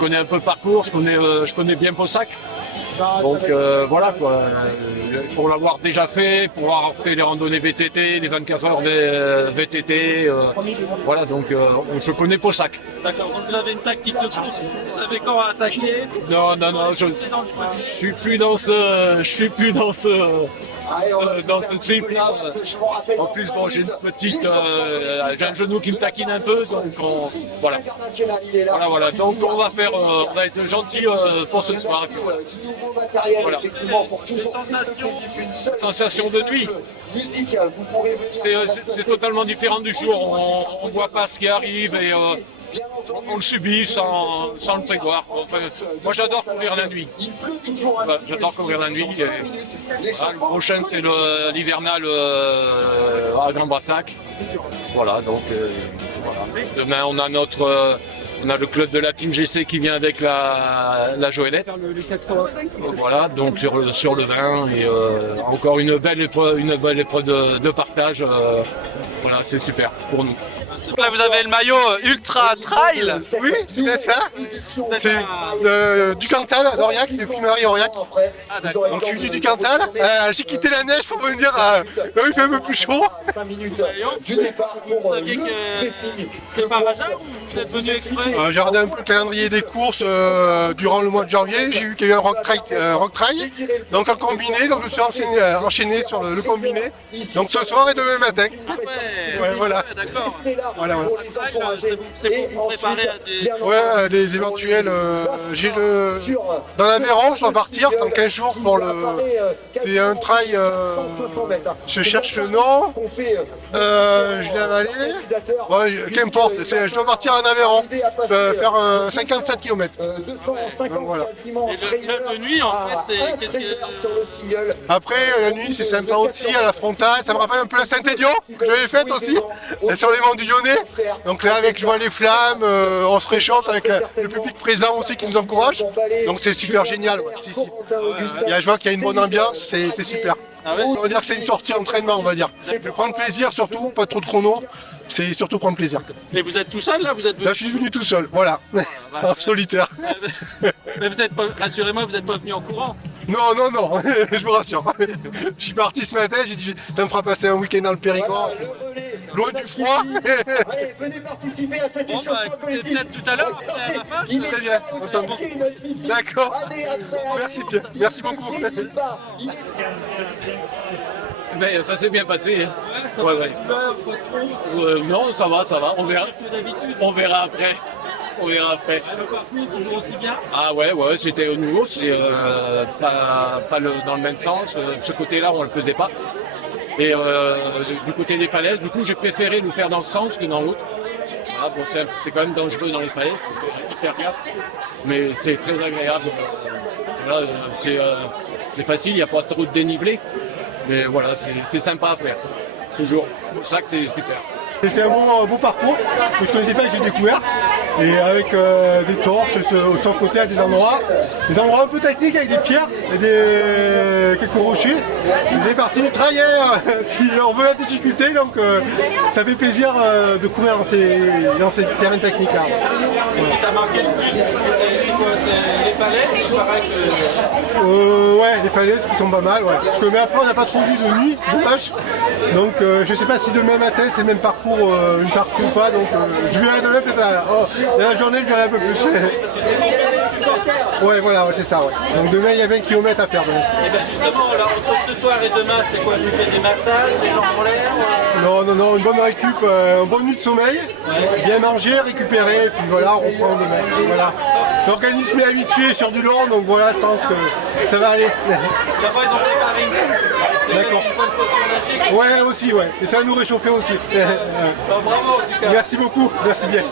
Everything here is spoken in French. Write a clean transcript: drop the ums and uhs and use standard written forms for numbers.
connais un peu le parcours, je connais bien Pessac. Donc voilà quoi, pour l'avoir déjà fait, pour avoir fait les randonnées VTT, les 24 heures VTT, voilà donc je connais Pessac. D'accord, donc vous avez une tactique de course, vous savez quand attaquer. Non, je suis plus dans ce trip là. En plus bon j'ai une petite j'ai un genou qui me taquine un peu donc voilà. Voilà donc on va être gentil pour ce soir. Voilà. Sensation de nuit. C'est totalement différent du jour. On voit pas ce qui arrive et on le subit sans le prévoir. Enfin, moi j'adore courir la nuit. J'adore courir la nuit. Le prochain c'est l'hivernal à Grand Brassac. Voilà donc voilà. Demain on a le club de la Team GC qui vient avec la Joëlette. Voilà, donc sur le vin et encore une belle épreuve de partage. Voilà, c'est super pour nous. Là vous avez le maillot Ultra Trail. Oui, c'est bien ça. C'est du Cantal, d'Aurillac, depuis Marie-Aurillac. Ah d'accord. Donc je suis venu du Cantal. J'ai quitté la neige pour venir là où il fait un peu plus chaud. 5 minutes du départ Vous pour saviez le que briefing. c'est par hasard ou vous êtes venu exprès? J'ai regardé un peu le calendrier des courses durant le mois de janvier. J'ai vu qu'il y a eu un rock trail, donc en combiné. Donc je me suis enchaîné sur le combiné. Donc ce soir et demain matin. Ah Ouais, voilà. d'accord. Restez là Voilà, pour les encourager. C'est Et pour vous préparer à des... bien Ouais, des éventuels. Dans l'Aveyron, je dois partir dans 15 jours pour le. C'est un trail. 500 mètres. Je cherche le nom. Qu'on fait, Je l'ai avalé. Ouais, qu'importe. Je dois partir en Aveyron. Faire 57 km. 250 Voilà. quasiment. Et le de nuit en fait c'est... qu'est-ce que... sur le single. Après, la nuit, c'est sympa aussi à la frontale. Ça me rappelle un peu la Saint-Élion que j'avais faite aussi, sur les monts du Lyonnais. Donc là, avec je vois les flammes, on se réchauffe avec le public présent aussi qui nous encourage. Donc c'est super génial. Ouais. Si. Je vois qu'il y a une bonne ambiance, c'est super. Ah ouais. On va dire que c'est une sortie entraînement, on va dire. Prendre plaisir surtout, pas trop de chrono. C'est surtout prendre plaisir. Et vous êtes tout seul là, vous êtes venu... Là, je suis venu tout seul, voilà, en solitaire. Mais vous êtes pas... rassurez-moi, vous n'êtes pas venu en courant. Non, je vous rassure. Je suis parti ce matin, j'ai dit, ça me fera passer un week-end dans le Périgord. Loin du froid. Allez, venez participer à cet Bon, échauffement bah, collectif. peut-être tout à l'heure, à la fin. Il est Très bien, entendu. D'accord. Merci Pierre, merci beaucoup. Mais ça s'est bien passé. Hein. Ouais. Non, ça va, on verra après. Le parcours toujours aussi bien. Ah ouais, c'était au nouveau, c'est pas dans le même sens. Ce côté-là, on le faisait pas. Et du côté des falaises, du coup, j'ai préféré le faire dans ce sens que dans l'autre. Ah, bon, c'est quand même dangereux dans les falaises, il faut faire hyper gaffe. Mais c'est très agréable. Voilà, c'est facile, il n'y a pas trop de dénivelé. Mais voilà, c'est sympa à faire. Toujours. C'est pour ça que c'est super. C'était un beau parcours que je ne connaissais pas et que j'ai découvert. Et avec des torches sur le côté à des endroits un peu techniques avec des pierres et quelques rochers. C'est parti du trail si on veut la difficulté, donc ça fait plaisir de courir dans ces terrains techniques là. Qu'est-ce qui t'a marqué le plus? C'est quoi? C'est les falaises? Il paraît que... Ouais, les falaises qui sont pas mal, ouais. Mais après on n'a pas trop vu de nuit, c'est dommage. Donc je sais pas si demain matin c'est le même parcours, une partie ou pas, donc je verrai demain peut-être dans la journée, je verrai un peu plus. Ouais, voilà, c'est ça, ouais. Donc demain il y a 20 km à faire. Donc. Et bien justement, là, entre ce soir et demain, c'est quoi? Tu fais des massages, des jambes en l'air? Non, une bonne récup, une bonne nuit de sommeil, bien manger, récupérer, et puis voilà, on reprend demain. Voilà. L'organisme est habitué sur du long, donc voilà, je pense que ça va aller. D'abord, ils ont préparé une... D'accord. Une bonne potion magique. Ouais, aussi, ouais. Et ça va nous réchauffer aussi. Bravo, en tout cas. Merci beaucoup, merci bien.